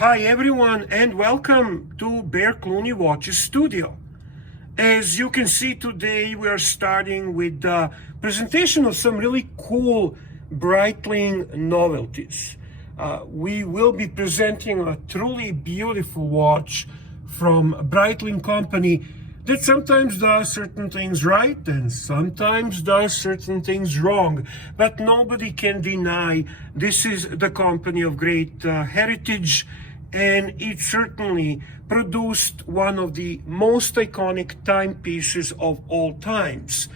Hi everyone and welcome to Bear Clooney Watches Studio. As you can see today, we are starting with the presentation of some really cool Breitling novelties. We will be presenting a truly beautiful watch from Breitling company that sometimes does certain things right and sometimes does certain things wrong. But nobody can deny this is the company of great heritage, and it certainly produced one of the most iconic timepieces of all times,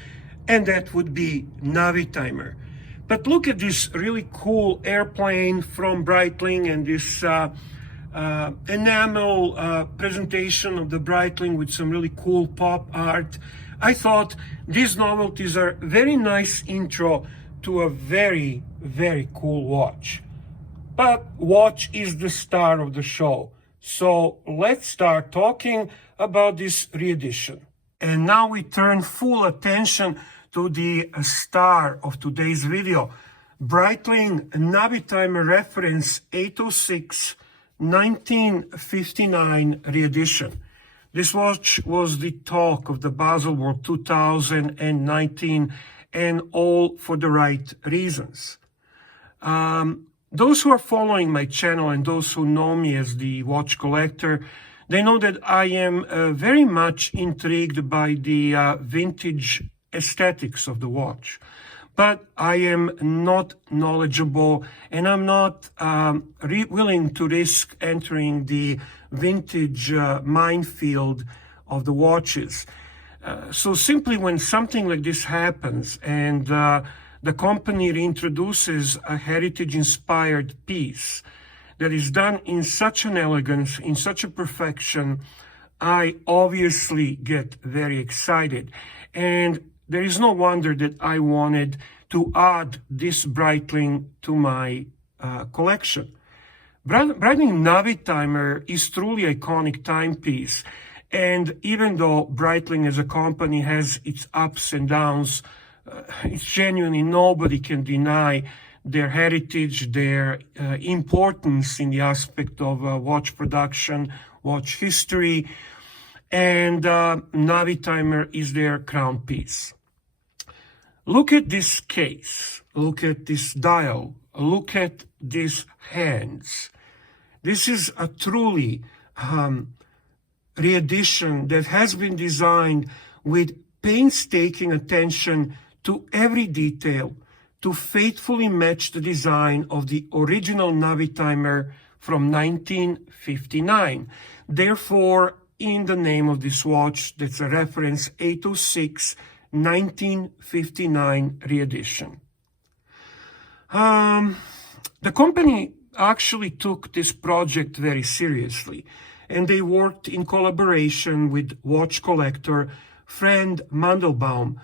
and that would be Navitimer. But look at this really cool airplane from Breitling and this enamel presentation of the Breitling with some really cool pop art. I thought these novelties are very nice intro to a very, very cool watch. But watch is the star of the show. So let's start talking about this reedition. And now we turn full attention to the star of today's video, Breitling Navitimer reference 806 1959 reedition. This watch was the talk of the Basel World 2019, and all for the right reasons. Those who are following my channel and those who know me as the watch collector, they know that I am very much intrigued by the vintage aesthetics of the watch. But I am not knowledgeable and I'm not willing to risk entering the vintage minefield of the watches. So simply when something like this happens and the company reintroduces a heritage-inspired piece that is done in such an elegance, in such a perfection, I obviously get very excited. And there is no wonder that I wanted to add this Breitling to my collection. Breitling Navitimer is truly iconic timepiece. And even though Breitling as a company has its ups and downs, it's genuinely nobody can deny their heritage, their importance in the aspect of watch production, watch history, and Navitimer is their crown piece. Look at this case, look at this dial, look at these hands. This is a truly reedition that has been designed with painstaking attention to every detail to faithfully match the design of the original Navitimer from 1959. Therefore, in the name of this watch, that's a reference 806 1959 reedition. The company actually took this project very seriously, and they worked in collaboration with watch collector Fred Mandelbaum,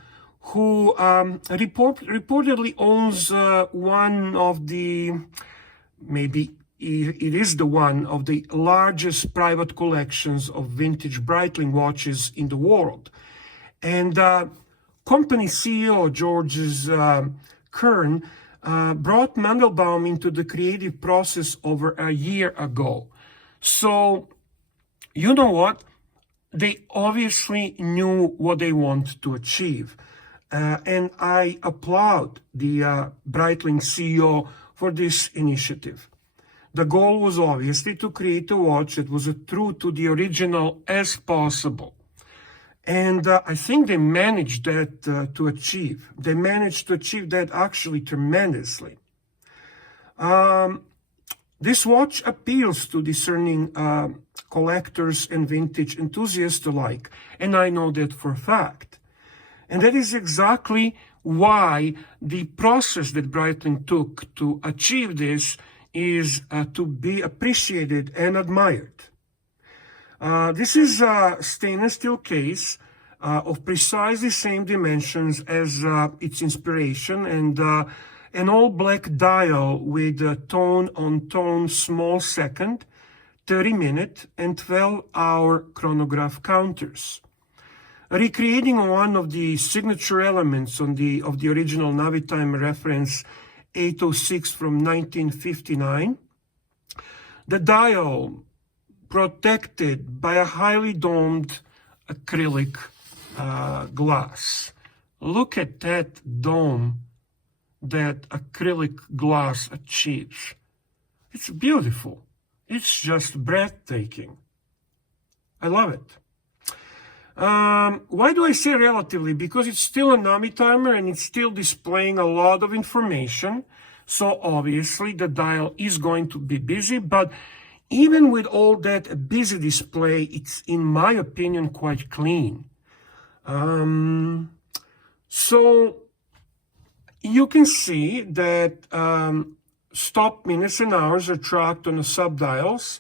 who reportedly owns one of the, maybe it is the one of the largest private collections of vintage Breitling watches in the world. And company CEO Georges Kern brought Mandelbaum into the creative process over a year ago. So, you know what? They obviously knew what they want to achieve. And I applaud the Breitling CEO for this initiative. The goal was obviously to create a watch that was as true to the original as possible. And I think they managed that to achieve. They managed to achieve that actually tremendously. This watch appeals to discerning collectors and vintage enthusiasts alike, and I know that for a fact. And that is exactly why the process that Breitling took to achieve this is to be appreciated and admired. This is a stainless steel case of precisely same dimensions as its inspiration, and an all-black dial with a tone-on-tone small second, 30-minute, and 12-hour chronograph counters. Recreating one of the signature elements of the original Navitimer reference 806 from 1959, The dial protected by a highly domed acrylic glass. Look at that dome that acrylic glass achieves. It's beautiful. It's just breathtaking. I love it. Why do I say relatively? Because it's still a Navitimer and it's still displaying a lot of information. So obviously the dial is going to be busy, but even with all that busy display, it's, in my opinion, quite clean. So you can see that stop minutes and hours are tracked on the subdials,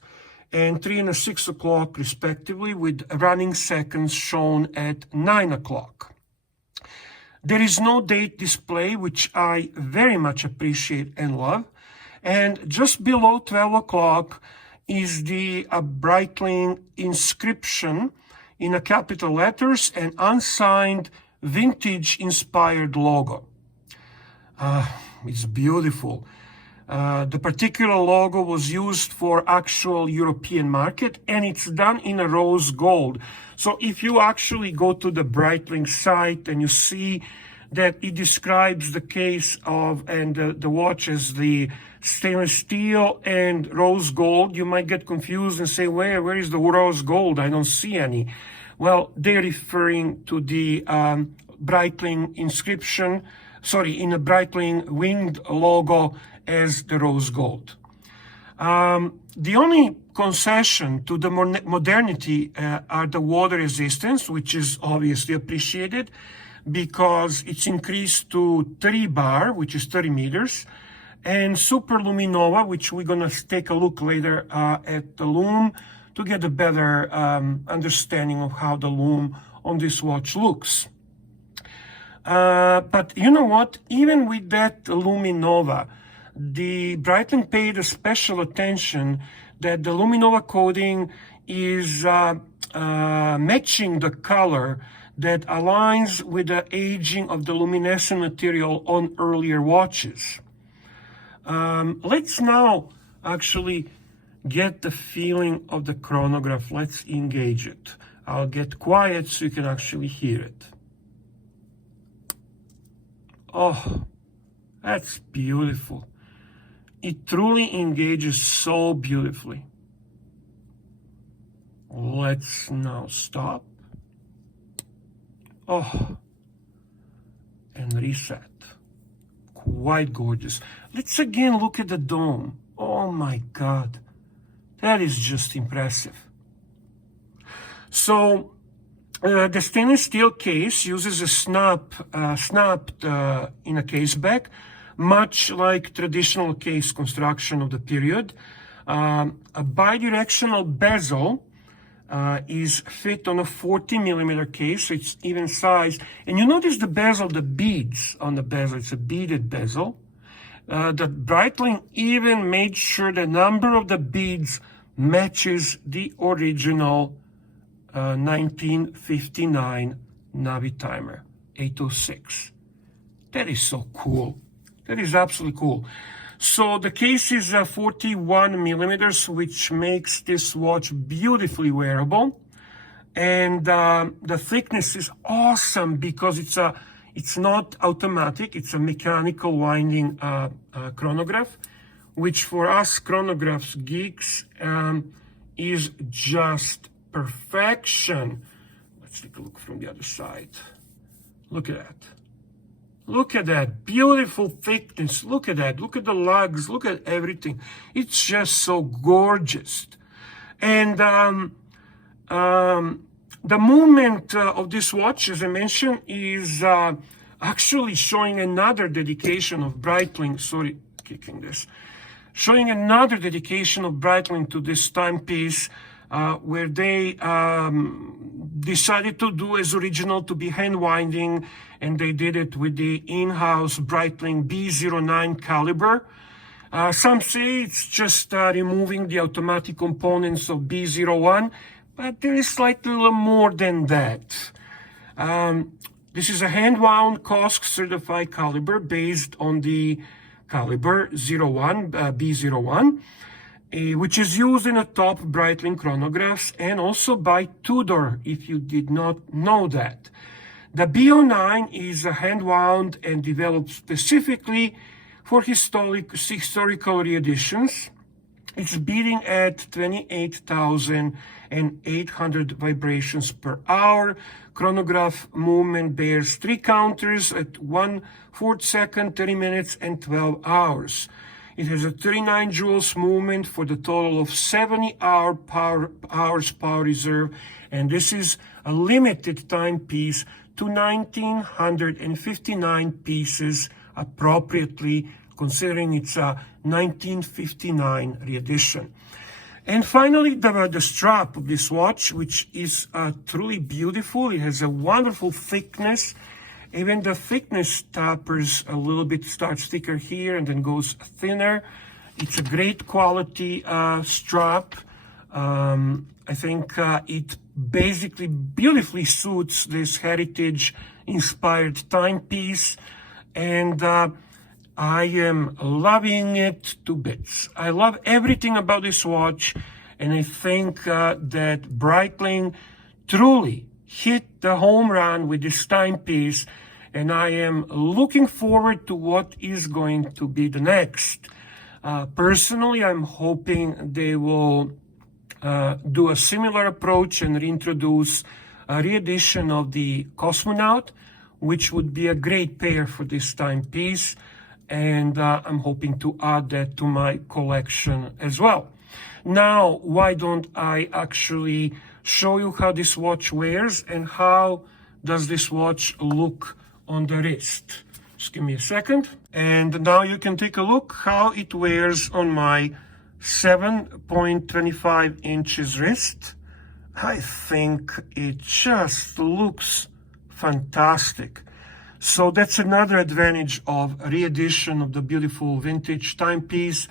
and 3 and 6 o'clock respectively, with running seconds shown at 9 o'clock. There is no date display, which I very much appreciate and love. And just below 12 o'clock is the Breitling inscription in a capital letters and unsigned vintage-inspired logo. It's beautiful. The particular logo was used for actual European market, and it's done in a rose gold. So if you actually go to the Breitling site and you see that it describes the case of and the watch as the stainless steel and rose gold, you might get confused and say, where is the rose gold? I don't see any. Well, they're referring to the Breitling inscription, in the Breitling winged logo as the rose gold. The only concession to the modernity are the water resistance, which is obviously appreciated because it's increased to 30 bar, which is 30 meters, and super luminova, which we're going to take a look later at the lume to get a better understanding of how the lume on this watch looks. But you know what? Even with that luminova, the Breitling paid a special attention that the luminova coating is matching the color that aligns with the aging of the luminescent material on earlier watches. Let's now actually get the feeling of the chronograph. Let's engage it. I'll get quiet so you can actually hear it. Oh, that's beautiful. It truly engages so beautifully. Let's now stop. Oh, and reset. Quite gorgeous. Let's again look at the dome. Oh my God, that is just impressive. So the stainless steel case uses a snapped in a case back, much like traditional case construction of the period. A bidirectional bezel is fit on a 40 millimeter case, so it's even size. And you notice the bezel, the beads on the bezel, it's a beaded bezel. The Breitling even made sure the number of the beads matches the original 1959 Navitimer 806. That is so cool. That is absolutely cool. So the case is 41 millimeters, which makes this watch beautifully wearable. And the thickness is awesome because it's not automatic. It's a mechanical winding chronograph, which for us chronographs geeks is just perfection. Let's take a look from the other side. Look at that. Look at that beautiful thickness. Look at that. Look at the lugs. Look at everything. It's just so gorgeous. And the movement of this watch, as I mentioned, is actually showing another dedication of Breitling. Sorry, kicking this. Showing another dedication of Breitling to this timepiece, where they decided to do as original to be hand winding, and they did it with the in-house Breitling B09 caliber. Some say it's just removing the automatic components of B01, but there is slightly more than that. This is a hand-wound COSC certified caliber based on the caliber 01, B01. which is used in the top Breitling chronographs and also by Tudor, if you did not know that. The BO9 is hand-wound and developed specifically for historical reeditions. It's beating at 28,800 vibrations per hour. Chronograph movement bears 3 counters at 1/4 second, 30 minutes, and 12 hours. It has a 39 joules movement for the total of 70 hours power reserve, and this is a limited timepiece to 1,959 pieces appropriately, considering it's a 1959 reedition. And finally, the strap of this watch, which is truly beautiful. It has a wonderful thickness. Even the thickness tapers a little bit, starts thicker here and then goes thinner. It's a great quality strap. I think it basically beautifully suits this heritage-inspired timepiece, and I am loving it to bits. I love everything about this watch, and I think that Breitling truly hit the home run with this timepiece, and I am looking forward to what is going to be the next. Personally, I'm hoping they will do a similar approach and reintroduce a reedition of the Cosmonaut, which would be a great pair for this timepiece, and I'm hoping to add that to my collection as well. Now, why don't I actually show you how this watch wears and how does this watch look on the wrist? Just give me a second. And now you can take a look how it wears on my 7.25 inches wrist. I think it just looks fantastic. So that's another advantage of reedition of the beautiful vintage timepiece,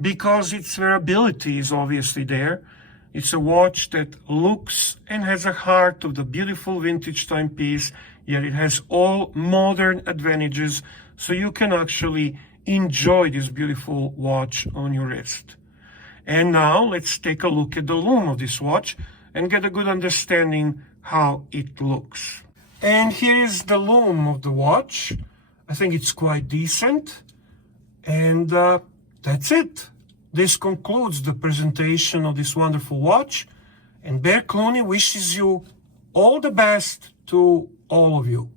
because its wearability is obviously there. It's a watch that looks and has a heart of the beautiful vintage timepiece, yet it has all modern advantages, so you can actually enjoy this beautiful watch on your wrist. And now let's take a look at the lume of this watch and get a good understanding how it looks. And here is the lume of the watch. I think it's quite decent. And that's it. This concludes the presentation of this wonderful watch. And Bear Clooney wishes you all the best to all of you.